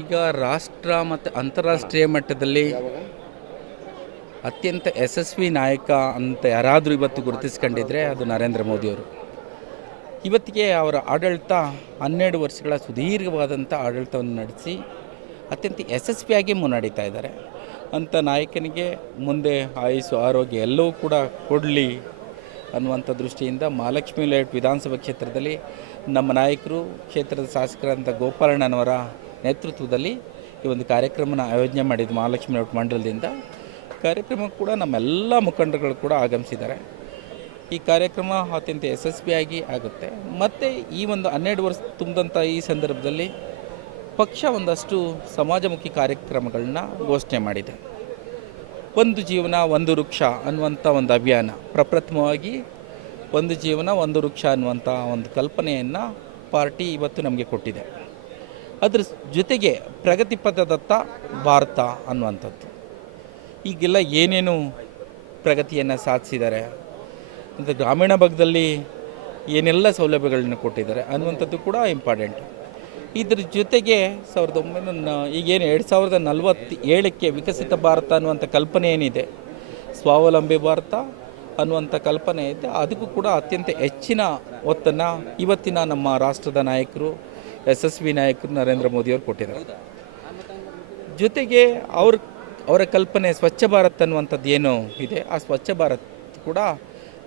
ಈಗ ರಾಷ್ಟ್ರ ಮತ್ತು ಅಂತಾರಾಷ್ಟ್ರೀಯ ಮಟ್ಟದಲ್ಲಿ ಅತ್ಯಂತ ಯಶಸ್ವಿ ನಾಯಕ ಅಂತ ಯಾರಾದರೂ ಇವತ್ತು ಗುರುತಿಸ್ಕೊಂಡಿದ್ರೆ ಅದು ನರೇಂದ್ರ ಮೋದಿಯವರು. ಇವತ್ತಿಗೆ ಅವರ ಆಡಳಿತ 12 ವರ್ಷಗಳ ಸುದೀರ್ಘವಾದಂಥ ಆಡಳಿತವನ್ನು ನಡೆಸಿ ಅತ್ಯಂತ ಯಶಸ್ವಿಯಾಗಿ ಮುನ್ನಡೀತಾ ಇದ್ದಾರೆ. ಅಂಥ ನಾಯಕನಿಗೆ ಮುಂದೆ ಆಯುಸ್ಸು ಆರೋಗ್ಯ ಎಲ್ಲವೂ ಕೂಡ ಕೊಡಲಿ ಅನ್ನುವಂಥ ದೃಷ್ಟಿಯಿಂದ ಮಹಾಲಕ್ಷ್ಮಿ ಲೇಔಟ್ ವಿಧಾನಸಭಾ ಕ್ಷೇತ್ರದಲ್ಲಿ ನಮ್ಮ ನಾಯಕರು ಕ್ಷೇತ್ರದ ಶಾಸಕರಂಥ ಗೋಪಾಲಣ್ಣನವರ ನೇತೃತ್ವದಲ್ಲಿ ಈ ಒಂದು ಕಾರ್ಯಕ್ರಮನ ಆಯೋಜನೆ ಮಾಡಿದ್ದು ಮಹಾಲಕ್ಷ್ಮಿ ಲೇಔಟ್ ಮಂಡಲದಿಂದ. ಕಾರ್ಯಕ್ರಮ ಕೂಡ ನಮ್ಮೆಲ್ಲ ಮುಖಂಡರುಗಳು ಕೂಡ ಆಗಮಿಸಿದ್ದಾರೆ. ಈ ಕಾರ್ಯಕ್ರಮ ಅತ್ಯಂತ ಯಶಸ್ವಿಯಾಗಿ ಆಗುತ್ತೆ. ಮತ್ತು ಈ ಒಂದು 12 ವರ್ಷ ತುಂಬಿದಂಥ ಈ ಸಂದರ್ಭದಲ್ಲಿ ಪಕ್ಷ ಒಂದಷ್ಟು ಸಮಾಜಮುಖಿ ಕಾರ್ಯಕ್ರಮಗಳನ್ನ ಘೋಷಣೆ ಮಾಡಿದೆ. ಒಂದು ಜೀವನ ಒಂದು ವೃಕ್ಷ ಅನ್ನುವಂಥ ಒಂದು ಅಭಿಯಾನ ಪ್ರಪ್ರಥಮವಾಗಿ ಒಂದು ಜೀವನ ಒಂದು ವೃಕ್ಷ ಅನ್ನುವಂಥ ಒಂದು ಕಲ್ಪನೆಯನ್ನು ಪಾರ್ಟಿ ಇವತ್ತು ನಮಗೆ ಕೊಟ್ಟಿದೆ. ಅದರ ಜೊತೆಗೆ ಪ್ರಗತಿ ಪಥದತ್ತ ಭಾರತ ಅನ್ನುವಂಥದ್ದು. ಈಗೆಲ್ಲ ಏನೇನು ಪ್ರಗತಿಯನ್ನು ಸಾಧಿಸಿದ್ದಾರೆ ಮತ್ತು ಗ್ರಾಮೀಣ ಭಾಗದಲ್ಲಿ ಏನೆಲ್ಲ ಸೌಲಭ್ಯಗಳನ್ನ ಕೊಟ್ಟಿದ್ದಾರೆ ಅನ್ನುವಂಥದ್ದು ಕೂಡ ಇಂಪಾರ್ಟೆಂಟ್. ಇದ್ರ ಜೊತೆಗೆ 2047ಕ್ಕೆ ವಿಕಸಿತ ಭಾರತ ಅನ್ನುವಂಥ ಕಲ್ಪನೆ ಏನಿದೆ, ಸ್ವಾವಲಂಬಿ ಭಾರತ ಅನ್ನುವಂಥ ಕಲ್ಪನೆ ಇದೆ, ಅದಕ್ಕೂ ಕೂಡ ಅತ್ಯಂತ ಹೆಚ್ಚಿನ ಒತ್ತನ್ನು ಇವತ್ತಿನ ನಮ್ಮ ರಾಷ್ಟ್ರದ ನಾಯಕರು, ಯಶಸ್ವಿ ನಾಯಕರು ನರೇಂದ್ರ ಮೋದಿಯವರು ಕೊಟ್ಟಿದ್ದಾರೆ. ಜೊತೆಗೆ ಅವರ ಕಲ್ಪನೆ ಸ್ವಚ್ಛ ಭಾರತ್ ಅನ್ನುವಂಥದ್ದು ಏನು ಇದೆ, ಆ ಸ್ವಚ್ಛ ಭಾರತ್ ಕೂಡ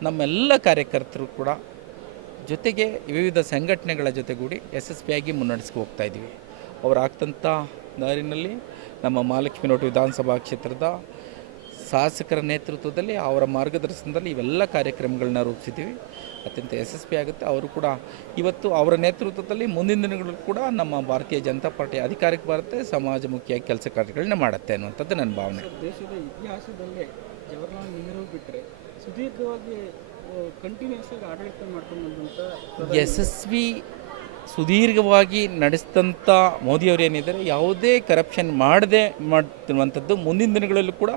ನಮ್ಮೆಲ್ಲ ಕಾರ್ಯಕರ್ತರು ಕೂಡ ಜೊತೆಗೆ ವಿವಿಧ ಸಂಘಟನೆಗಳ ಜೊತೆಗೂಡಿ ಯಶಸ್ವಿಯಾಗಿ ಮುನ್ನಡೆಸ್ಕೊ ಹೋಗ್ತಾ ಇದ್ದೀವಿ. ಅವರು ಆಗ್ತಂಥ ದಾರಿನಲ್ಲಿ ನಮ್ಮ ಮಹಾಲಕ್ಷ್ಮಿ ಲೇಔಟ್ ವಿಧಾನಸಭಾ ಕ್ಷೇತ್ರದ ಶಾಸಕರ ನೇತೃತ್ವದಲ್ಲಿ ಅವರ ಮಾರ್ಗದರ್ಶನದಲ್ಲಿ ಇವೆಲ್ಲ ಕಾರ್ಯಕ್ರಮಗಳನ್ನ ರೂಪಿಸಿದ್ದೀವಿ. ಅತ್ಯಂತ ಯಶಸ್ವಿಯಾಗುತ್ತೆ. ಅವರು ಕೂಡ ಇವತ್ತು ಅವರ ನೇತೃತ್ವದಲ್ಲಿ ಮುಂದಿನ ದಿನಗಳು ಕೂಡ ನಮ್ಮ ಭಾರತೀಯ ಜನತಾ ಪಾರ್ಟಿ ಅಧಿಕಾರಕ್ಕೆ ಬರುತ್ತೆ, ಸಮಾಜಮುಖಿಯಾಗಿ ಕೆಲಸ ಕಾರ್ಯಗಳನ್ನ ಮಾಡುತ್ತೆ ಅನ್ನುವಂಥದ್ದು ನನ್ನ ಭಾವನೆ. ದೇಶದ ಇತಿಹಾಸದಲ್ಲೇ ಜವಾಹರ್ಲಾಲ್ ನೆಹರು ಬಿಟ್ಟರೆ ಸುದೀರ್ಘವಾಗಿ ಕಂಟಿನ್ಯೂಸ್ ಆಗಿ ಆಡಳಿತ ಮಾಡ್ಕೊಂಡು ಬಂದಂಥ ಯಶಸ್ವಿ ಸುದೀರ್ಘವಾಗಿ ನಡೆಸಿದಂಥ ಮೋದಿಯವರು ಏನಿದ್ದಾರೆ, ಯಾವುದೇ ಕರಪ್ಷನ್ ಮಾಡದೆ ಮಾಡ್ತಿರುವಂಥದ್ದು. ಮುಂದಿನ ದಿನಗಳಲ್ಲೂ ಕೂಡ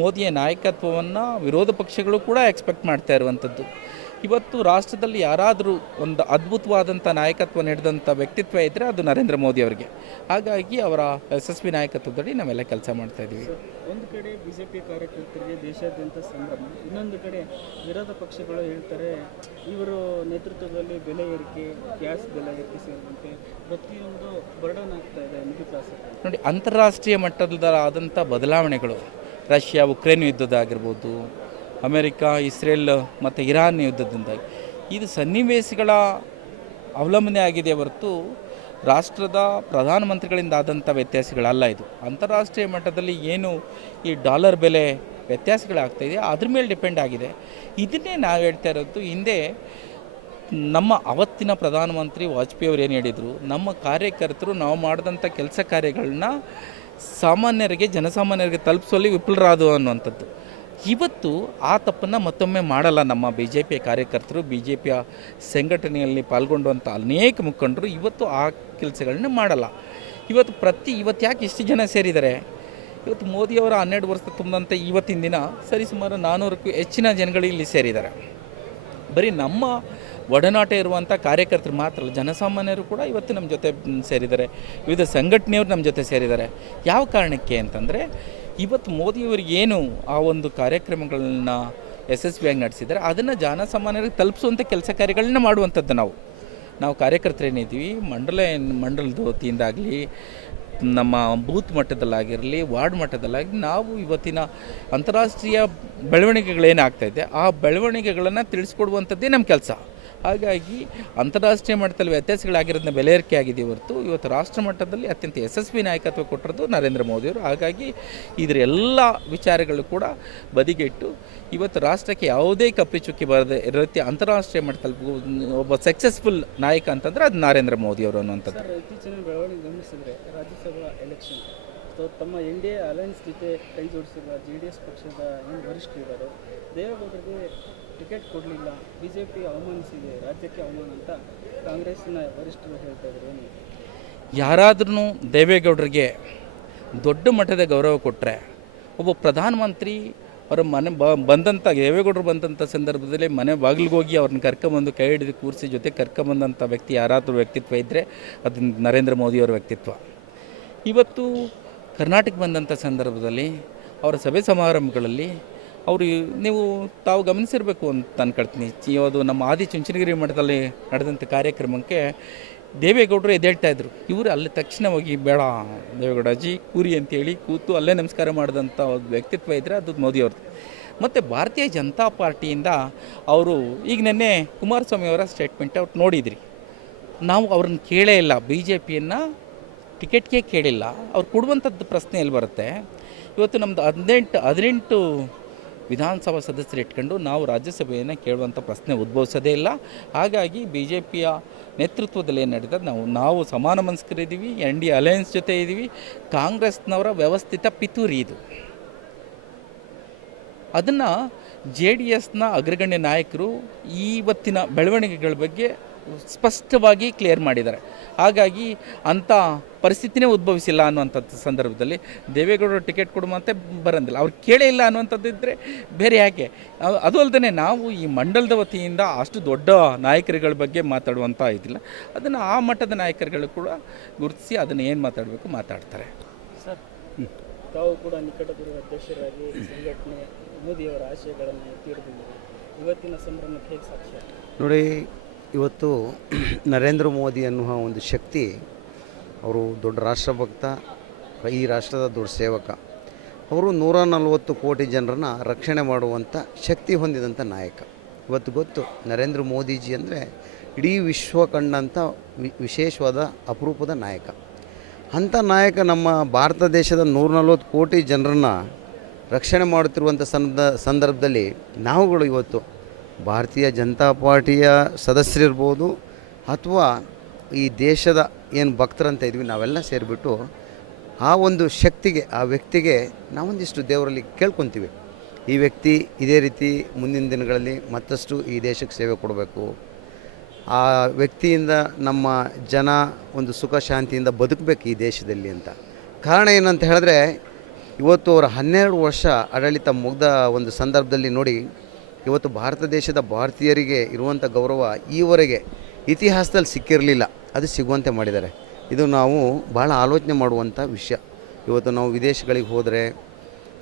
ಮೋದಿಯ ನಾಯಕತ್ವವನ್ನು ವಿರೋಧ ಪಕ್ಷಗಳು ಕೂಡ ಎಕ್ಸ್ಪೆಕ್ಟ್ ಮಾಡ್ತಾ ಇರುವಂಥದ್ದು. ಇವತ್ತು ರಾಷ್ಟ್ರದಲ್ಲಿ ಯಾರಾದರೂ ಒಂದು ಅದ್ಭುತವಾದಂಥ ನಾಯಕತ್ವ ನೀಡಿದಂಥ ವ್ಯಕ್ತಿತ್ವ ಇದ್ದರೆ ಅದು ನರೇಂದ್ರ ಮೋದಿಯವರಿಗೆ. ಹಾಗಾಗಿ ಅವರ ಯಶಸ್ವಿ ನಾಯಕತ್ವದಡಿ ನಾವೆಲ್ಲ ಕೆಲಸ ಮಾಡ್ತಾಯಿದ್ದೀವಿ. ಒಂದು ಕಡೆ ಬಿಜೆಪಿ ಕಾರ್ಯಕರ್ತರಿಗೆ ದೇಶಾದ್ಯಂತ ಸಂಭ್ರಮ, ಇನ್ನೊಂದು ಕಡೆ ವಿರೋಧ ಪಕ್ಷಗಳು ಹೇಳ್ತಾರೆ ಇವರು ನೇತೃತ್ವದಲ್ಲಿ ಬೆಲೆ ಏರಿಕೆ, ಗ್ಯಾಸ್ ಬೆಲೆ ಏರಿಕೆ ಸೇರಿದಂತೆ ಪ್ರತಿಯೊಂದು ಬರ್ಡನ್ ಆಗ್ತಾ ಇದೆ ಮಿಡಲ್ ಕ್ಲಾಸ್. ನೋಡಿ, ಅಂತಾರಾಷ್ಟ್ರೀಯ ಮಟ್ಟದಲ್ಲಾದಂಥ ಬದಲಾವಣೆಗಳು, ರಷ್ಯಾ ಉಕ್ರೇನ್ ಯುದ್ಧದಾಗಿರ್ಬೋದು, ಅಮೆರಿಕಾ ಇಸ್ರೇಲ್ ಮತ್ತು ಇರಾನ್ ಯುದ್ಧದಿಂದಾಗಿ ಇದು ಸನ್ನಿವೇಶಗಳ ಅವಲಂಬನೆ ಆಗಿದೆ ಹೊರತು ರಾಷ್ಟ್ರದ ಪ್ರಧಾನಮಂತ್ರಿಗಳಿಂದ ಆದಂಥ ವ್ಯತ್ಯಾಸಗಳಲ್ಲ. ಇದು ಅಂತಾರಾಷ್ಟ್ರೀಯ ಮಟ್ಟದಲ್ಲಿ ಏನು ಈ ಡಾಲರ್ ಬೆಲೆ ವ್ಯತ್ಯಾಸಗಳಾಗ್ತಾಯಿದೆ ಅದ್ರ ಮೇಲೆ ಡಿಪೆಂಡ್ ಆಗಿದೆ. ಇದನ್ನೇ ನಾವು ಹೇಳ್ತಾ ಇರೋದು. ಹಿಂದೆ ನಮ್ಮ ಅವತ್ತಿನ ಪ್ರಧಾನಮಂತ್ರಿ ವಾಜಪೇಯಿ ಅವರು ಏನು ಹೇಳಿದರು, ನಮ್ಮ ಕಾರ್ಯಕರ್ತರು ನಾವು ಮಾಡಿದಂಥ ಕೆಲಸ ಕಾರ್ಯಗಳನ್ನ ಸಾಮಾನ್ಯರಿಗೆ, ಜನಸಾಮಾನ್ಯರಿಗೆ ತಲುಪಿಸುವಲ್ಲಿ ವಿಫಲರಾದವು ಅನ್ನುವಂಥದ್ದು. ಇವತ್ತು ಆ ತಪ್ಪನ್ನು ಮತ್ತೊಮ್ಮೆ ಮಾಡಲ್ಲ. ನಮ್ಮ ಬಿ ಜೆ ಪಿಯ ಕಾರ್ಯಕರ್ತರು, ಬಿ ಜೆ ಪಿಯ ಸಂಘಟನೆಯಲ್ಲಿ ಪಾಲ್ಗೊಂಡಂಥ ಅನೇಕ ಮುಖಂಡರು ಇವತ್ತು ಆ ಕೆಲಸಗಳನ್ನ ಮಾಡಲ್ಲ. ಇವತ್ತು ಯಾಕೆ ಇಷ್ಟು ಜನ ಸೇರಿದ್ದಾರೆ? ಇವತ್ತು ಮೋದಿಯವರ 12 ವರ್ಷ ತುಂಬಿದಂಥ ಇವತ್ತಿನ ದಿನ ಸರಿಸುಮಾರು 400ಕ್ಕೂ ಹೆಚ್ಚಿನ ಜನಗಳು ಇಲ್ಲಿ ಸೇರಿದ್ದಾರೆ. ಬರೀ ನಮ್ಮ ಒಡನಾಟ ಇರುವಂಥ ಕಾರ್ಯಕರ್ತರು ಮಾತ್ರ ಅಲ್ಲ, ಜನಸಾಮಾನ್ಯರು ಕೂಡ ಇವತ್ತು ನಮ್ಮ ಜೊತೆ ಸೇರಿದ್ದಾರೆ, ವಿವಿಧ ಸಂಘಟನೆಯವರು ನಮ್ಮ ಜೊತೆ ಸೇರಿದ್ದಾರೆ. ಯಾವ ಕಾರಣಕ್ಕೆ ಅಂತಂದರೆ, ಇವತ್ತು ಮೋದಿಯವರಿಗೆ ಏನು ಆ ಒಂದು ಕಾರ್ಯಕ್ರಮಗಳನ್ನ ಯಶಸ್ವಿಯಾಗಿ ನಡೆಸಿದ್ದಾರೆ ಅದನ್ನು ಜನಸಾಮಾನ್ಯರಿಗೆ ತಲುಪಿಸುವಂಥ ಕೆಲಸ ಕಾರ್ಯಗಳನ್ನ ಮಾಡುವಂಥದ್ದು. ನಾವು ಕಾರ್ಯಕರ್ತರೇನಿದ್ದೀವಿ, ಮಂಡಲದ ವತಿಯಿಂದಾಗಲಿ, ನಮ್ಮ ಬೂತ್ ಮಟ್ಟದಲ್ಲಾಗಿರಲಿ, ವಾರ್ಡ್ ಮಟ್ಟದಲ್ಲಾಗಲಿ, ನಾವು ಇವತ್ತಿನ ಅಂತಾರಾಷ್ಟ್ರೀಯ ಬೆಳವಣಿಗೆಗಳೇನಾಗ್ತಾಯಿದೆ ಆ ಬೆಳವಣಿಗೆಗಳನ್ನು ತಿಳಿಸ್ಕೊಡುವಂಥದ್ದೇ ನಮ್ಮ ಕೆಲಸ. ಹಾಗಾಗಿ ಅಂತಾರಾಷ್ಟ್ರೀಯ ಮಟ್ಟದಲ್ಲಿ ವ್ಯತ್ಯಾಸಗಳಾಗಿರೋದನ್ನ ಬೆಲೆ ಏರಿಕೆ ಆಗಿದೆ ಹೊರತು ಇವತ್ತು ರಾಷ್ಟ್ರ ಮಟ್ಟದಲ್ಲಿ ಅತ್ಯಂತ ಯಶಸ್ವಿ ನಾಯಕತ್ವ ಕೊಟ್ಟಿರೋದು ನರೇಂದ್ರ ಮೋದಿಯವರು. ಹಾಗಾಗಿ ಇದರ ಎಲ್ಲ ವಿಚಾರಗಳು ಕೂಡ ಬದಿಗಿಟ್ಟು ಇವತ್ತು ರಾಷ್ಟ್ರಕ್ಕೆ ಯಾವುದೇ ಕಪ್ಪಿ ಚುಕ್ಕಿ ಬರದೆ ರೀತಿ ಅಂತಾರಾಷ್ಟ್ರೀಯ ಮಟ್ಟದಲ್ಲಿ ಒಬ್ಬ ಸಕ್ಸಸ್ಫುಲ್ ನಾಯಕ ಅಂತಂದರೆ ಅದು ನರೇಂದ್ರ ಮೋದಿಯವರು ಅನ್ನುವಂಥದ್ದು. ಇತ್ತೀಚಿನ ಬೆಳವಣಿಗೆ ಗಮನಿಸಿದರೆ ರಾಜ್ಯಸಭಾ ಎಲೆಕ್ಷನ್ ತಮ್ಮ NDA ಅಲಯನ್ಸ್ ಜೊತೆ ಕೈ ಜೋಡಿಸಿರುವ JDS ಪಕ್ಷದ ಏನು ವರಿಷ್ಠರಿದ್ದಾರೆ, ದೇವೇಗೌಡರಿಗೆ ಟಿಕೆಟ್ ಕೊಡಲಿಲ್ಲ, BJP ಅವಮಾನಿಸಿದೆ, ರಾಜ್ಯಕ್ಕೆ ಅವಮಾನ ಅಂತ ಕಾಂಗ್ರೆಸ್ಸಿನ ವರಿಷ್ಠರು ಹೇಳ್ತಾ ಇದ್ದಾರೆ. ಯಾರಾದ್ರೂ ದೇವೇಗೌಡರಿಗೆ ದೊಡ್ಡ ಮಟ್ಟದ ಗೌರವ ಕೊಟ್ಟರೆ, ಒಬ್ಬ ಪ್ರಧಾನಮಂತ್ರಿ ಅವರ ಮನೆ ಬಂದಂಥ ದೇವೇಗೌಡರು ಬಂದಂಥ ಸಂದರ್ಭದಲ್ಲಿ ಮನೆ ಬಾಗಿಲಿಗೆ ಹೋಗಿ ಅವ್ರನ್ನ ಕರ್ಕೊಂಬಂದು ಕೈ ಹಿಡಿದು ಕೂರಿಸಿ ಜೊತೆ ಕರ್ಕೊಂಬಂದಂಥ ವ್ಯಕ್ತಿ ಯಾರಾದರೂ ವ್ಯಕ್ತಿತ್ವ ಇದ್ದರೆ ಅದು ನರೇಂದ್ರ ಮೋದಿಯವರ ವ್ಯಕ್ತಿತ್ವ. ಇವತ್ತು ಕರ್ನಾಟಕ ಬಂದಂಥ ಸಂದರ್ಭದಲ್ಲಿ ಅವರ ಸಭೆ ಸಮಾರಂಭಗಳಲ್ಲಿ ಅವರು ನೀವು ತಾವು ಗಮನಿಸಿರಬೇಕು ಅಂತ ಅನ್ಕೊಳ್ತೀನಿ. ಅದು ನಮ್ಮ ಆದಿಚುಂಚನಗಿರಿ ಮಠದಲ್ಲಿ ನಡೆದಂಥ ಕಾರ್ಯಕ್ರಮಕ್ಕೆ ದೇವೇಗೌಡರು ಎದ್ದೇಳ್ತಾ ಇದ್ರು. ಇವರು ಅಲ್ಲಿ ತಕ್ಷಣ ಹೋಗಿ ಬೇಡ ದೇವೇಗೌಡ ಅಜ್ಜಿ ಕೂರಿ ಅಂತೇಳಿ ಕೂತು ಅಲ್ಲೇ ನಮಸ್ಕಾರ ಮಾಡಿದಂಥ ಒಂದು ವ್ಯಕ್ತಿತ್ವ ಇದ್ದರೆ ಅದು ಮೋದಿಯವ್ರದ್ದು. ಮತ್ತು ಭಾರತೀಯ ಜನತಾ ಪಾರ್ಟಿಯಿಂದ ಅವರು ಈಗ ನೆನ್ನೆ ಕುಮಾರಸ್ವಾಮಿ ಅವರ ಸ್ಟೇಟ್ಮೆಂಟ್ ಅವ್ರು ನೋಡಿದ್ರಿ. ನಾವು ಅವ್ರನ್ನ ಕೇಳೇ ಇಲ್ಲ, ಬಿ ಜೆ ಪಿಯನ್ನು ಟಿಕೆಟ್ಗೆ ಕೇಳಿಲ್ಲ. ಅವ್ರು ಕೊಡುವಂಥದ್ದು ಪ್ರಶ್ನೆ ಎಲ್ಲಿ ಬರುತ್ತೆ? ಇವತ್ತು ನಮ್ಮದು 18 ವಿಧಾನಸಭಾ ಸದಸ್ಯರು ಇಟ್ಕೊಂಡು ನಾವು ರಾಜ್ಯಸಭೆಯನ್ನು ಕೇಳುವಂಥ ಪ್ರಶ್ನೆ ಉದ್ಭವಿಸೋದೇ ಇಲ್ಲ. ಹಾಗಾಗಿ ಬಿ ಜೆ ಪಿಯ ನೇತೃತ್ವದಲ್ಲಿ ಏನು ನಡೀತದೆ, ನಾವು ಸಮಾನ ಮನಸ್ಕರಿದ್ದೀವಿ, ND ಅಲಯನ್ಸ್ ಜೊತೆ ಇದ್ದೀವಿ. ಕಾಂಗ್ರೆಸ್ನವರ ವ್ಯವಸ್ಥಿತ ಪಿತೂರಿ ಇದು. ಅದನ್ನು JDSನ ಅಗ್ರಗಣ್ಯ ನಾಯಕರು ಇವತ್ತಿನ ಬೆಳವಣಿಗೆಗಳ ಬಗ್ಗೆ ಸ್ಪಷ್ಟವಾಗಿ ಕ್ಲಿಯರ್ ಮಾಡಿದ್ದಾರೆ. ಹಾಗಾಗಿ ಅಂಥ ಪರಿಸ್ಥಿತಿನೇ ಉದ್ಭವಿಸಿಲ್ಲ ಅನ್ನುವಂಥದ್ದು ಸಂದರ್ಭದಲ್ಲಿ ದೇವೇಗೌಡರು ಟಿಕೆಟ್ ಕೊಡುವಂತೆ ಬರೋದಿಲ್ಲ. ಅವ್ರು ಕೇಳೇ ಇಲ್ಲ ಅನ್ನುವಂಥದ್ದು ಇದ್ದರೆ ಬೇರೆ ಯಾಕೆ? ಅದು ಅಲ್ಲದೆ ನಾವು ಈ ಮಂಡಲದ ವತಿಯಿಂದ ಅಷ್ಟು ದೊಡ್ಡ ನಾಯಕರುಗಳ ಬಗ್ಗೆ ಮಾತಾಡುವಂಥ ಇದಿಲ್ಲ. ಅದನ್ನು ಆ ಮಟ್ಟದ ನಾಯಕರುಗಳು ಕೂಡ ಗುರುತಿಸಿ ಅದನ್ನು ಏನು ಮಾತಾಡಬೇಕು ಮಾತಾಡ್ತಾರೆ. ಸರ್, ತಾವು ಕೂಡ ನಿಕಟಪೂರ್ವ ಅಧ್ಯಕ್ಷರಾಗಿ ಸಂಘಟನೆ ಮೋದಿಯವರ ಆಶಯಗಳನ್ನು ಎತ್ತಿ ಹಿಡಿದಿದ್ದೀರಿ. ಇವತ್ತಿನ ಸಂಭ್ರಮಕ್ಕೆ ಹೇಗೆ ಸಾಕ್ಷ್ಯ? ನೋಡಿ, ಇವತ್ತು ನರೇಂದ್ರ ಮೋದಿ ಅನ್ನುವ ಒಂದು ಶಕ್ತಿ, ಅವರು ದೊಡ್ಡ ರಾಷ್ಟ್ರಭಕ್ತ, ಈ ರಾಷ್ಟ್ರದ ದೊಡ್ಡ ಸೇವಕ. ಅವರು 140 ಕೋಟಿ ಜನರನ್ನು ರಕ್ಷಣೆ ಮಾಡುವಂಥ ಶಕ್ತಿ ಹೊಂದಿದಂಥ ನಾಯಕ. ಇವತ್ತು ಗೊತ್ತು, ನರೇಂದ್ರ ಮೋದಿಜಿ ಅಂದರೆ ಇಡೀ ವಿಶ್ವ ಕಂಡಂಥ ವಿಶೇಷವಾದ ಅಪರೂಪದ ನಾಯಕ. ಅಂಥ ನಾಯಕ ನಮ್ಮ ಭಾರತ ದೇಶದ 140 ಕೋಟಿ ಜನರನ್ನು ರಕ್ಷಣೆ ಮಾಡುತ್ತಿರುವಂಥ ಸಂದರ್ಭದಲ್ಲಿ ನಾವುಗಳು ಇವತ್ತು ಭಾರತೀಯ ಜನತಾ ಪಾರ್ಟಿಯ ಸದಸ್ಯರಿರ್ಬೋದು ಅಥವಾ ಈ ದೇಶದ ಏನು ಭಕ್ತರಂತ ಇದ್ವಿ, ನಾವೆಲ್ಲ ಸೇರಿಬಿಟ್ಟು ಆ ಒಂದು ಶಕ್ತಿಗೆ, ಆ ವ್ಯಕ್ತಿಗೆ ನಾವೊಂದಿಷ್ಟು ದೇವರಲ್ಲಿ ಕೇಳ್ಕೊತೀವಿ. ಈ ವ್ಯಕ್ತಿ ಇದೇ ರೀತಿ ಮುಂದಿನ ದಿನಗಳಲ್ಲಿ ಮತ್ತಷ್ಟು ಈ ದೇಶಕ್ಕೆ ಸೇವೆ ಕೊಡಬೇಕು, ಆ ವ್ಯಕ್ತಿಯಿಂದ ನಮ್ಮ ಜನ ಒಂದು ಸುಖ ಶಾಂತಿಯಿಂದ ಬದುಕಬೇಕು ಈ ದೇಶದಲ್ಲಿ ಅಂತ. ಕಾರಣ ಏನಂತ ಹೇಳಿದ್ರೆ, ಇವತ್ತು ಅವರ 12 ವರ್ಷ ಆಡಳಿತ ಮುಗ್ದ ಒಂದು ಸಂದರ್ಭದಲ್ಲಿ ನೋಡಿ, ಇವತ್ತು ಭಾರತ ದೇಶದ ಭಾರತೀಯರಿಗೆ ಇರುವಂಥ ಗೌರವ ಈವರೆಗೆ ಇತಿಹಾಸದಲ್ಲಿ ಸಿಕ್ಕಿರಲಿಲ್ಲ, ಅದು ಸಿಗುವಂತೆ ಮಾಡಿದ್ದಾರೆ. ಇದು ನಾವು ಭಾಳ ಆಲೋಚನೆ ಮಾಡುವಂಥ ವಿಷಯ. ಇವತ್ತು ನಾವು ವಿದೇಶಗಳಿಗೆ ಹೋದರೆ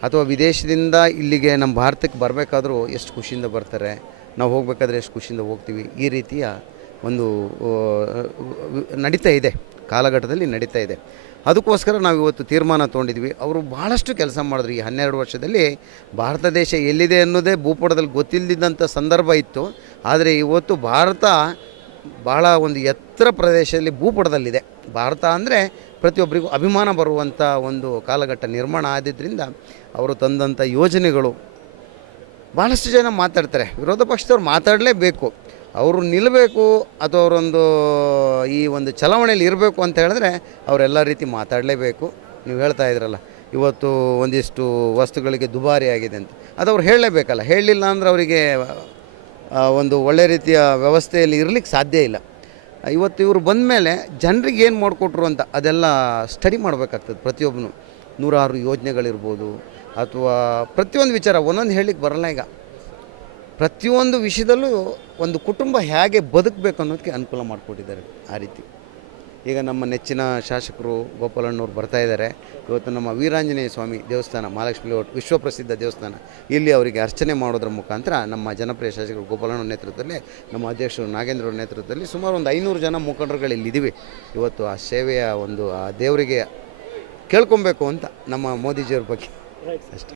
ಅಥವಾ ವಿದೇಶದಿಂದ ಇಲ್ಲಿಗೆ ನಮ್ಮ ಭಾರತಕ್ಕೆ ಬರಬೇಕಾದ್ರೂ ಎಷ್ಟು ಖುಷಿಯಿಂದ ಬರ್ತಾರೆ, ನಾವು ಹೋಗಬೇಕಾದ್ರೆ ಎಷ್ಟು ಖುಷಿಯಿಂದ ಹೋಗ್ತೀವಿ. ಈ ರೀತಿಯ ಒಂದು ನಡೀತಾ ಇದೆ, ಕಾಲಘಟ್ಟದಲ್ಲಿ ನಡೀತಾ ಇದೆ. ಅದಕ್ಕೋಸ್ಕರ ನಾವು ಇವತ್ತು ತೀರ್ಮಾನ ತೊಗೊಂಡಿದ್ವಿ. ಅವರು ಭಾಳಷ್ಟು ಕೆಲಸ ಮಾಡಿದ್ರು. ಈ 12 ವರ್ಷದಲ್ಲಿ ಭಾರತ ದೇಶ ಎಲ್ಲಿದೆ ಅನ್ನೋದೇ ಭೂಪಟದಲ್ಲಿ ಗೊತ್ತಿಲ್ಲದಿದ್ದಂಥ ಸಂದರ್ಭ ಇತ್ತು. ಆದರೆ ಇವತ್ತು ಭಾರತ ಭಾಳ ಒಂದು ಎತ್ತರ ಪ್ರದೇಶದಲ್ಲಿ ಭೂಪಟದಲ್ಲಿದೆ. ಭಾರತ ಅಂದರೆ ಪ್ರತಿಯೊಬ್ಬರಿಗೂ ಅಭಿಮಾನ ಬರುವಂಥ ಒಂದು ಕಾಲಘಟ್ಟ ನಿರ್ಮಾಣ ಆದಿದ್ದರಿಂದ ಅವರು ತಂದಂಥ ಯೋಜನೆಗಳು ಭಾಳಷ್ಟು ಜನ ಮಾತಾಡ್ತಾರೆ. ವಿರೋಧ ಪಕ್ಷದವ್ರು ಮಾತಾಡಲೇಬೇಕು, ಅವರು ನಿಲ್ಲಬೇಕು ಅಥವಾ ಅವರೊಂದು ಈ ಒಂದು ಚಲಾವಣೆಯಲ್ಲಿ ಇರಬೇಕು ಅಂತ ಹೇಳಿದ್ರೆ ಅವರೆಲ್ಲ ರೀತಿ ಮಾತಾಡಲೇಬೇಕು. ನೀವು ಹೇಳ್ತಾ ಇದ್ರಲ್ಲ, ಇವತ್ತು ಒಂದಿಷ್ಟು ವಸ್ತುಗಳಿಗೆ ದುಬಾರಿ ಆಗಿದೆ ಅಂತ, ಅದು ಅವ್ರು ಹೇಳಲೇಬೇಕಲ್ಲ. ಹೇಳಲಿಲ್ಲ ಅಂದರೆ ಅವರಿಗೆ ಒಂದು ಒಳ್ಳೆ ರೀತಿಯ ವ್ಯವಸ್ಥೆಯಲ್ಲಿ ಇರಲಿಕ್ಕೆ ಸಾಧ್ಯ ಇಲ್ಲ. ಇವತ್ತು ಇವರು ಬಂದ ಮೇಲೆ ಜನರಿಗೆ ಏನು ಮಾಡಿಕೊಟ್ರು ಅಂತ ಅದೆಲ್ಲ ಸ್ಟಡಿ ಮಾಡಬೇಕಾಗ್ತದೆ. ಪ್ರತಿಯೊಬ್ಬನು 106 ಯೋಜನೆಗಳಿರ್ಬೋದು ಅಥವಾ ಪ್ರತಿಯೊಂದು ವಿಚಾರ ಒಂದೊಂದು ಹೇಳಲಿಕ್ಕೆ ಬರಲ್ಲ. ಈಗ ಪ್ರತಿಯೊಂದು ವಿಷಯದಲ್ಲೂ ಒಂದು ಕುಟುಂಬ ಹೇಗೆ ಬದುಕಬೇಕು ಅನ್ನೋದಕ್ಕೆ ಅನುಕೂಲ ಮಾಡಿಕೊಟ್ಟಿದ್ದಾರೆ. ಆ ರೀತಿ ಈಗ ನಮ್ಮ ನೆಚ್ಚಿನ ಶಾಸಕರು ಗೋಪಾಲಣ್ಣವ್ರು ಬರ್ತಾ ಇದ್ದಾರೆ. ಇವತ್ತು ನಮ್ಮ ವೀರಾಂಜನೇಯ ಸ್ವಾಮಿ ದೇವಸ್ಥಾನ, ಮಹಾಲಕ್ಷ್ಮಿ ಲೇಔಟ್ ವಿಶ್ವಪ್ರಸಿದ್ಧ ದೇವಸ್ಥಾನ, ಇಲ್ಲಿ ಅವರಿಗೆ ಅರ್ಚನೆ ಮಾಡೋದ್ರ ಮುಖಾಂತರ ನಮ್ಮ ಜನಪ್ರಿಯ ಶಾಸಕರು ಗೋಪಾಲಣ್ಣವ್ರ ನೇತೃತ್ವದಲ್ಲಿ, ನಮ್ಮ ಅಧ್ಯಕ್ಷರು ನಾಗೇಂದ್ರ ಅವ್ರ ನೇತೃತ್ವದಲ್ಲಿ ಸುಮಾರು ಒಂದು 500 ಜನ ಮುಖಂಡರುಗಳು ಇಲ್ಲಿದ್ದೀವಿ. ಇವತ್ತು ಆ ಸೇವೆಯ ಒಂದು ಆ ದೇವರಿಗೆ ಕೇಳ್ಕೊಬೇಕು ಅಂತ ನಮ್ಮ ಮೋದಿಜಿಯವ್ರ ಬಗ್ಗೆ ಅಷ್ಟೇ.